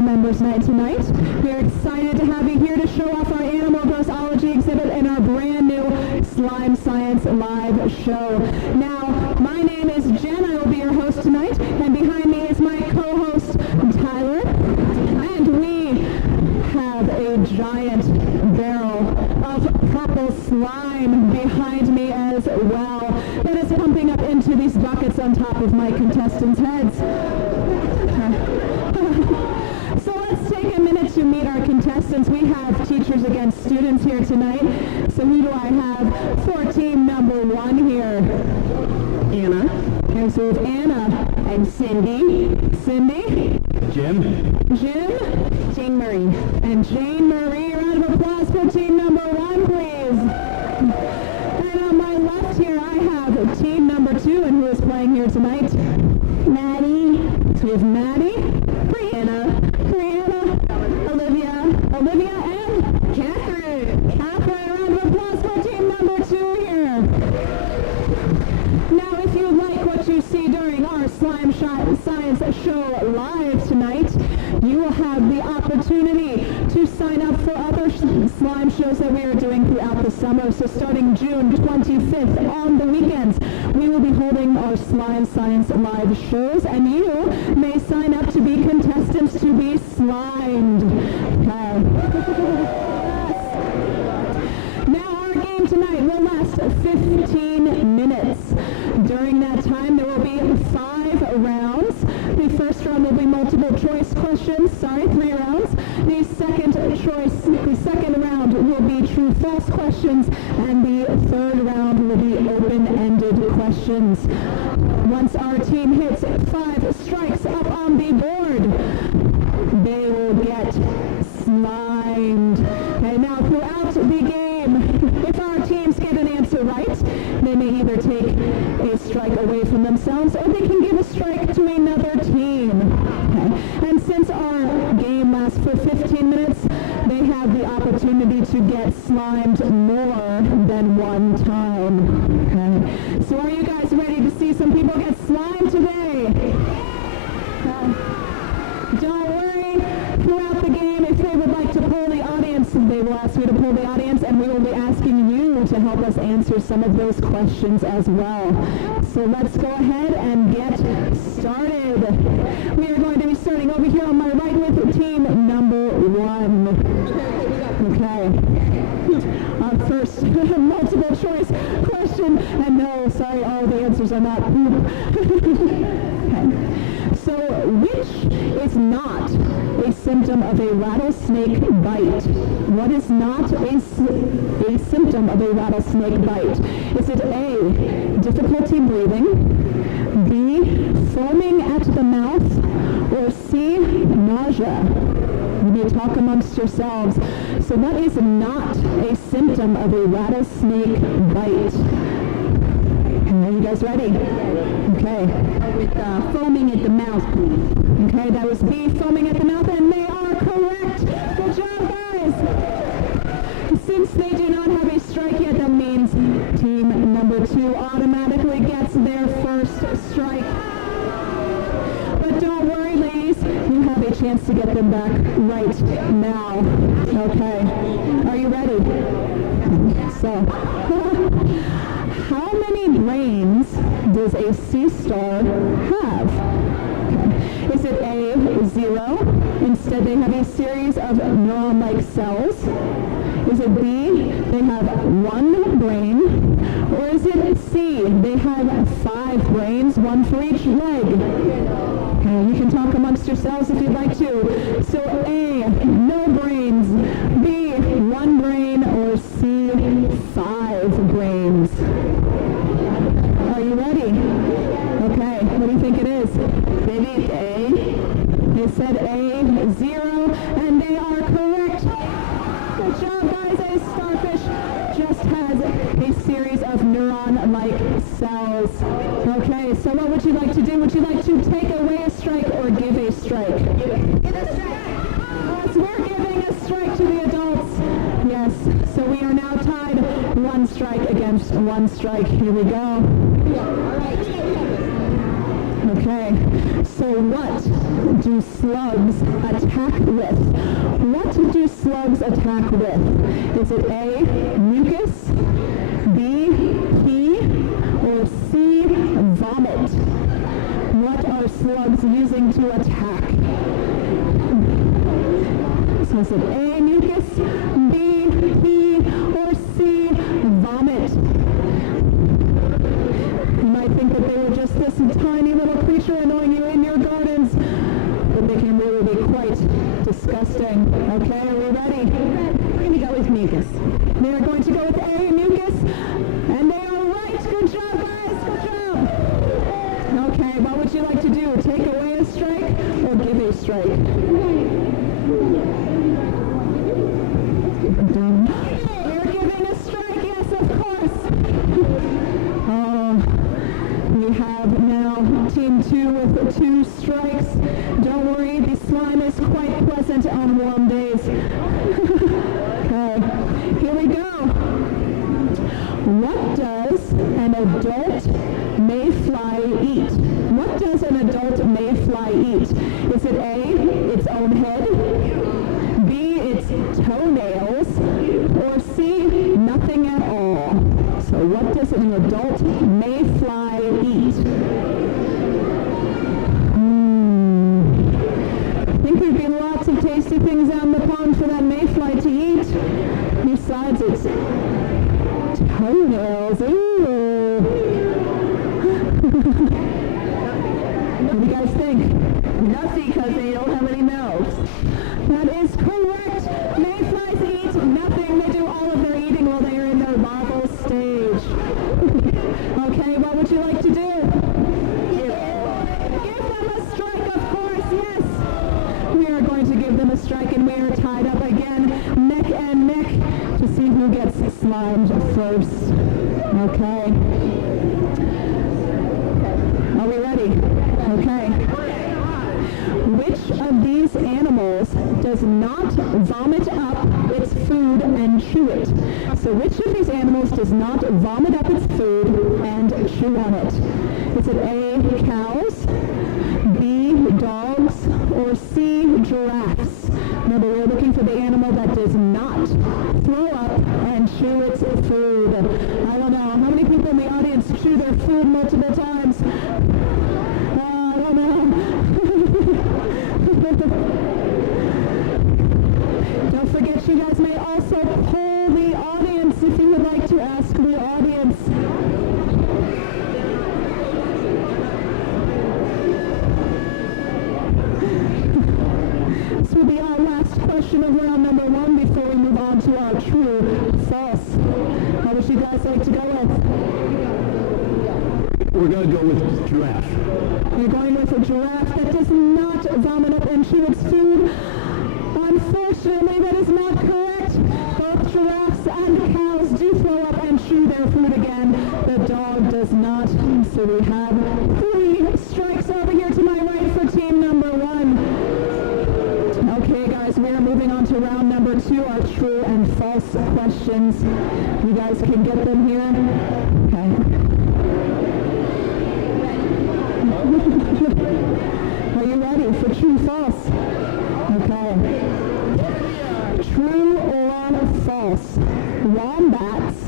medical members night tonight. We're excited to have you here to show off our animal grossology exhibit and our brand new Slime Science Live show. Now, my name is Jen. I will be your host tonight, and behind me is my co-host, Tyler. And we have a giant barrel of purple slime behind me as well that is pumping up into these buckets on top of my contestants' heads. So let's take a minute to meet our contestants. We have teachers against students here tonight. So who do I have for team number one here? Anna. And so we have Anna and Cindy. Cindy. Jim. Jim. Jane Marie. And Jane Marie. Round of applause for team number one, please. And on my left here, I have team number two, and who is playing here tonight? Maddie. So we have Maddie, Brianna, Olivia, and Catherine. Catherine, round of applause for team number two here. Now, if you like what you see during our Slime Science show live tonight, you will have the opportunity to sign up for other slime shows that we are doing throughout the summer. So starting June 25th on the weekends, we will be holding our Slime Science Live shows, and you may sign up to be contestants to be slimed. Now our game tonight will last 15 minutes. During that time, there will be 5 rounds. The first round will be multiple choice questions. 3 rounds. The second round will be true false questions, and the third round will be open-ended questions. Once our team hits 5 strikes up on the board, they will get slimed. And now throughout the game, if our teams get an answer right, they may either take a strike away from themselves, or they can give a strike to another team. Okay. And since our game lasts for 15 minutes, they have the opportunity to get slimed more than one time. Okay. So are you guys ready to see some people get slimed today? Don't worry, throughout the game, if they would like to poll the audience, they will ask you to poll the audience, and we will be asking you to help us answer some of those questions as well. So let's go ahead and get started. We are going to be starting over here on my right with team number one. Okay. Our first multiple choice question, and no, sorry, all the answers are not poop. Okay. So, which is not a symptom of a rattlesnake bite? What is not a symptom of a rattlesnake bite? Is it A, difficulty breathing, B, foaming at the mouth, or C, nausea? You may talk amongst yourselves. So what is not a symptom of a rattlesnake bite? Are you guys ready? Okay. With foaming at the mouth, please. Okay, that was B, foaming at the mouth, and they are correct. Good job, guys. Since they do not have a strike yet, that means team number two automatically gets their first strike. But don't worry, ladies, you have a chance to get them back right now. Okay. Are you ready? So, how many brains does a sea star have? Is it A, 0? Instead, they have a series of neuron-like cells. Is it B, they have 1 brain? Or is it C, they have 5 brains, 1 for each leg? Okay, you can talk amongst yourselves if you'd like to. So A, no brains, B, 1 brain, or C, 5 brains. Are you ready? Okay, what do you think it is? Maybe it's A. They said A, 0, and they are correct. Good job, guys. A starfish just has a series of neuron-like cells. Okay, so what would you like to do? Would you like to take away a strike or give a strike? Give a strike. Yes, we're giving a strike to the adults. Yes, so we are now tied 1 strike against 1 strike. Here we go. Okay, so what do slugs attack with? What do slugs attack with? Is it A, mucus, B, pee, or C, vomit? What are slugs using to attack? So is it A, mucus, B, pee, or C, vomit? You might think that they were just this tiny little creature annoying you in your gardens, but they can really be quite disgusting. Okay, are we ready? We're going to go with mucus. They are going to go with A, mucus, and they are right. Good job, guys. Good job. Okay, what would you like to do? Take away a strike or give a strike? You're giving a strike, yes, of course. We have now Team 2 with 2 strikes. Don't worry, the slime is quite pleasant on warm days. Okay, here we go. What does an adult mayfly eat? What does an adult mayfly eat? Is it A, its own head, B, its toenails, or C, nothing at all? So what does an adult mayfly eat? I think there'd be lots of tasty things out in the pond for that mayfly to eat. Besides its toenails. Ooh. What do you guys think? Nothing, because they don't have any mouths. That is correct. Mayflies eat nothing. They do all of their eating while they are in their larval stage. Okay, what would you like to do? Give them a strike, of course, yes. We are going to give them a strike, and we are tied up again, neck and neck, to see who gets slimed first. Okay. Are we ready? Okay. Which of these animals does not vomit up its food and chew it? So which of these animals does not vomit up its food and chew on it? Is it A, cows, B, dogs, or C, giraffes? Remember, we're looking for the animal that does not throw up and chew its food. I don't know, how many people in the audience chew their food multiple times? I don't know. Don't forget, you guys may also poll the audience if you would like to ask the audience. This will be our last question of round number 1 before we move on to our true false. What would you guys like to go with? We're going to go with giraffe. You're going with a giraffe that does not vomit up and chew its food. Unfortunately, that is not correct. Both giraffes and cows do throw up and chew their food again. The dog does not. So we have 3 strikes over here to my right for team number 1. Okay, guys, we are moving on to round number 2, our true and false questions. You guys can get them here. Okay. Are you ready for true false? Okay. True or false? Wombats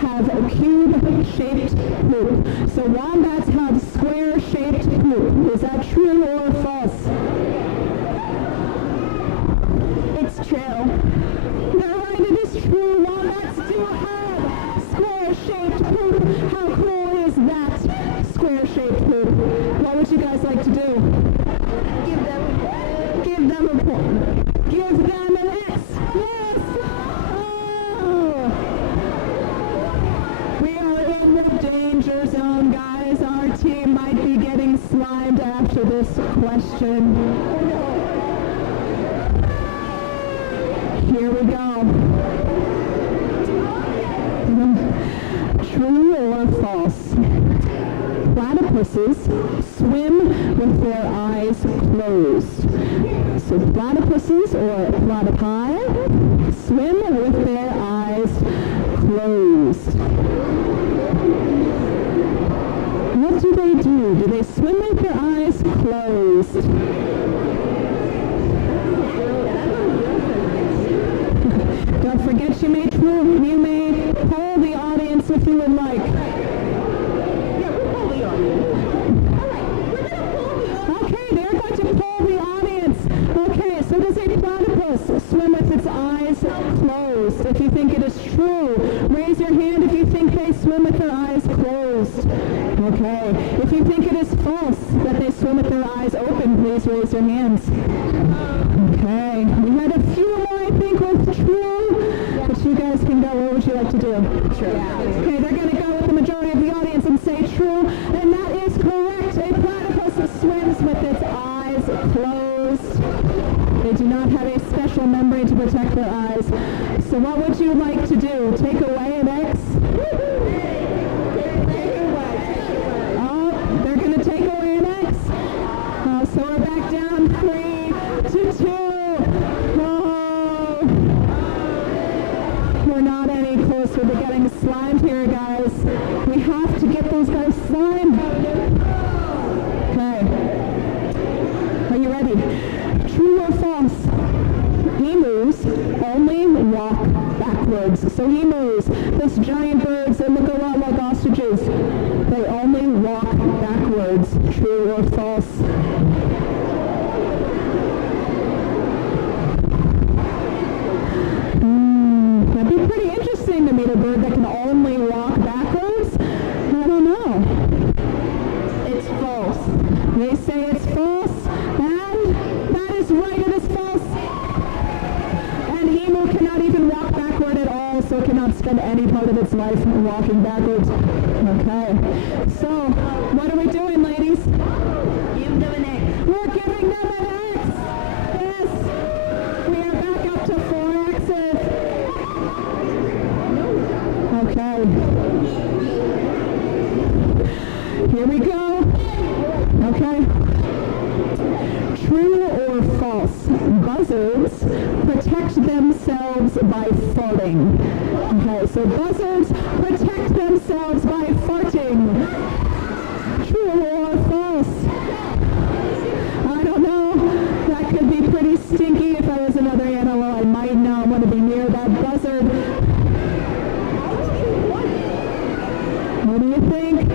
have a cube-shaped poop. So wombats have square-shaped poop. Is that true or false? It's true. You're right, it is true. Wombats do have square-shaped poop. How cool is that square-shaped poop? What would you guys like to do? Give them a point. Give them an X. Yes! Oh! We are in the danger zone, guys. Our team might be getting slimed after this question. Here we go. True or false? Platypuses swim with their eyes closed. So platypuses or platypi swim with their eyes closed. What do? Do they swim with their eyes least. Don't forget you may poll the audience if you would like. Okay, they're going to poll the audience. Okay, so does a platypus swim with its eyes closed? If you think it is true, raise your hand if you think they swim with their eyes closed. Okay, if you think it is false that they swim with their eyes open, please raise your hands. Okay, we had a few more, I think, with true, but you guys can go. What would you like to do? True. Okay, they're going to go with the majority of the audience and say true, and that is correct. A platypus swims with its eyes closed. They do not have a special membrane to protect their eyes. So what would you like to do? Take away an X? Oh, they're going to take away an X. So we're back down 3 to 2. Oh, we're not any closer to getting slimed here, guys. We have to get those guys slimed. Okay. Are you ready? True or false? Emus only walk backwards. So emus, those giant birds that look a lot like ostriches, they only walk backwards. True or false? That'd be pretty interesting to meet a bird that can only walk backwards. I don't know. It's false. They say it's false, and that is right, it is false. And emu cannot even walk backward at all, so it cannot spend any part of its life walking backwards. Okay, so what are we doing, ladies? Give them an X. We're giving them an X. Yes, we are back up to 4 X's. Okay, here we go. Okay, true or false? Buzzards protect themselves by farting. Okay, so buzzards protect themselves by farting. True or false? I don't know. That could be pretty stinky. If I was another animal, I might not want to be near that buzzard. What do you think?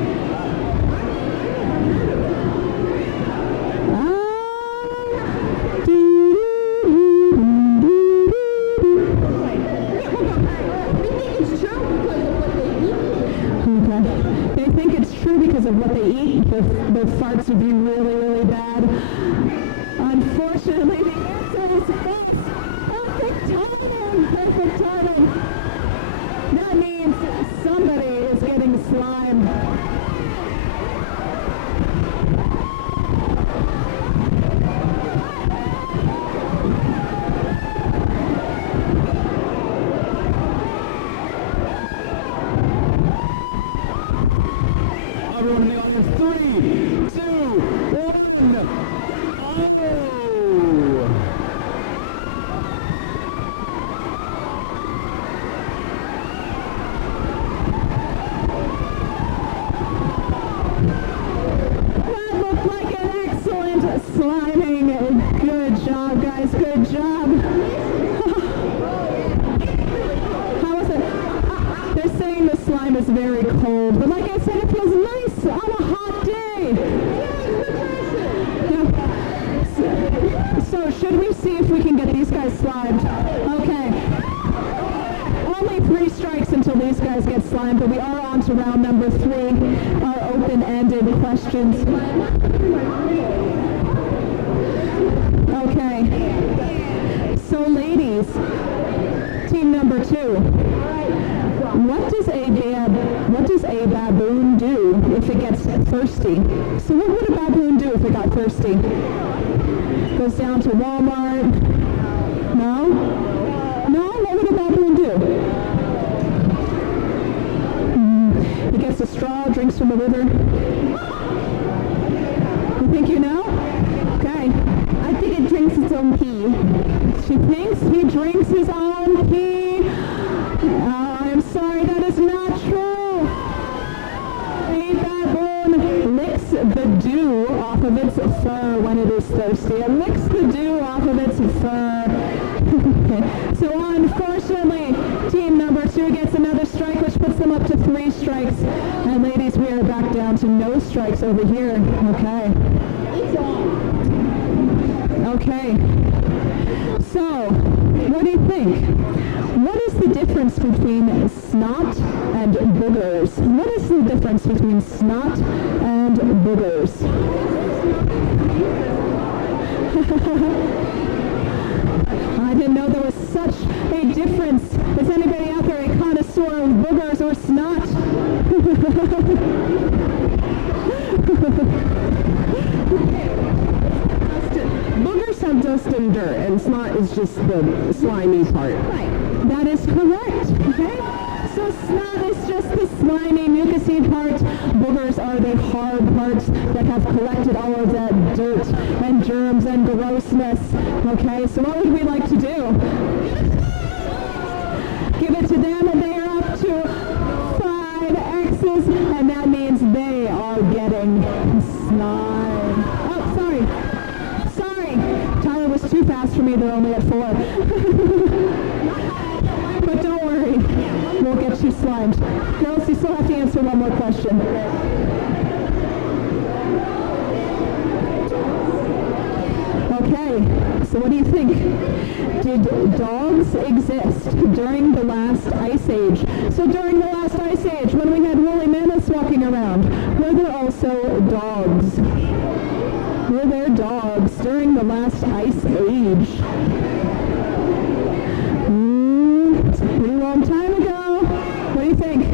Because of what they eat, the farts would be really, really bad. Unfortunately, the answer is false. Perfect timing! Perfect timing! That means somebody is getting slimed. Everyone in the audience, 3, 2, 1. Oh! That looked like an excellent sliming. Good job, guys. Good job. How was it? They're saying the slime is very cold, but like I said, it feels nice on a hot day. Yeah. So should we see if we can get these guys slimed? Okay. Only 3 strikes until these guys get slimed, but we are on to round number 3, our open-ended questions. Okay. So ladies, team number 2. What does a baboon do if it gets thirsty? So what would a baboon do if it got thirsty? Goes down to Walmart? No? No? What would a baboon do? He gets a straw, drinks from the river. You think you know? Okay. I think it drinks its own pee. She thinks he drinks his own pee. I'm sorry, that is not true. A baboon licks the dew dew off of its fur when it is thirsty. It licks the dew off of its fur. So unfortunately, team number 2 gets another strike, which puts them up to 3 strikes. And ladies, we are back down to no strikes over here. Okay. Okay. So, what do you think? What is the difference between snot and boogers? What is the difference between snot and boogers? I didn't know there was such a difference. Is anybody out there a connoisseur of boogers or snot? Boogers have dust and dirt, and snot is just the slimy part. Right. That is correct. Okay? So snot is just the slimy, mucousy part. Boogers are the hard parts that have collected all of that dirt and germs and grossness. Okay? So what would we like to do? Give it to them, and they are up to 5 X's, and that means they are getting slime. Oh, sorry. Tyler was too fast for me. They're only at 4. But don't worry. We'll get you slimed. Girls, you still have to answer one more question. Okay, so what do you think? Did dogs exist during the last ice age? So during the last ice age, when we had woolly mammoths walking around, were there also dogs? Were there dogs during the last ice age? It's a pretty long time ago. What do you think?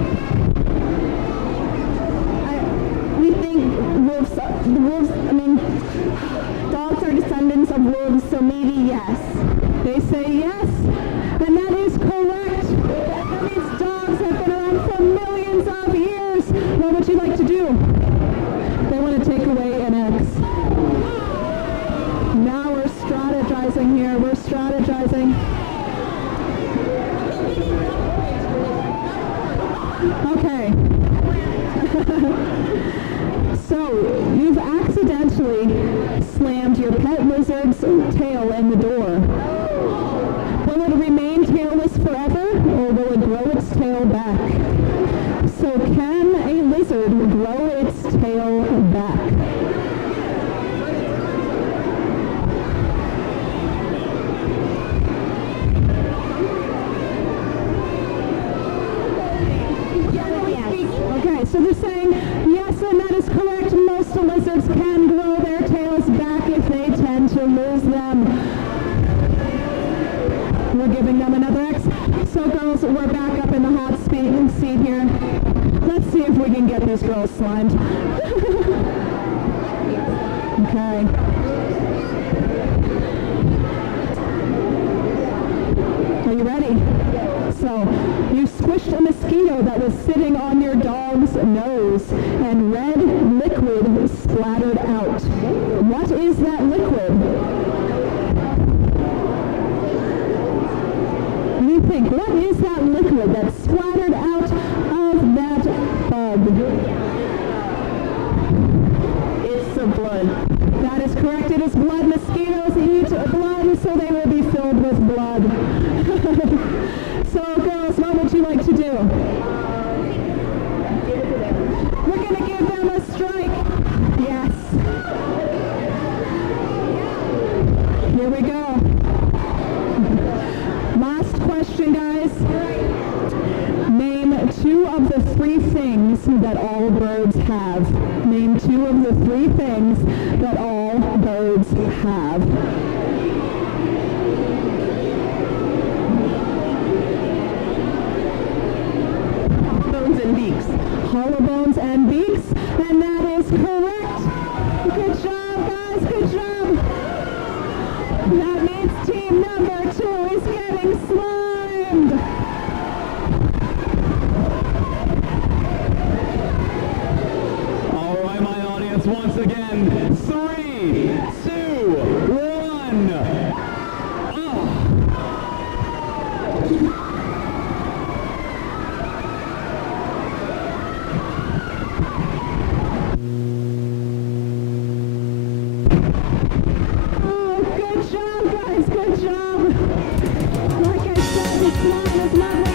We think dogs are descendants of wolves, so maybe yes. They say yes, and that is correct. That means dogs have been around for millions of years. What would you like to do? They want to take away an X. Now we're strategizing here. We're strategizing. Okay. So, you've accidentally slammed your pet lizard's tail in the door. Will it remain tailless forever, or will it grow its tail back? So, can a lizard grow its tail back? Okay, so they're saying yes, and that is correct. Most lizards can grow their tails back if they tend to lose them. We're giving them another X. So girls, we're back up in the hot seat here. Let's see if we can get these girls slimed. Okay. Are you ready? So, you squished a mosquito that was sitting on your dog's nose, and red liquid splattered out. What is that liquid? What do you think? What is that liquid that splattered out of that bug? It's the blood. That is correct. It is blood. Mosquitoes eat blood, so they will be filled with blood. So, girls, what would you like to do? We're going to give them a strike. Yes. Here we go. Last question, guys. Name 2 of the 3 things that all birds have. Name 2 of the 3 things that all birds have. And beaks. Hollow bones and beaks, and that is correct. Good job, guys, good job. That means team number 2 is getting slimed. All right, my audience, once again, 3, 2, 1. guys, good job. Like I said, the slime is not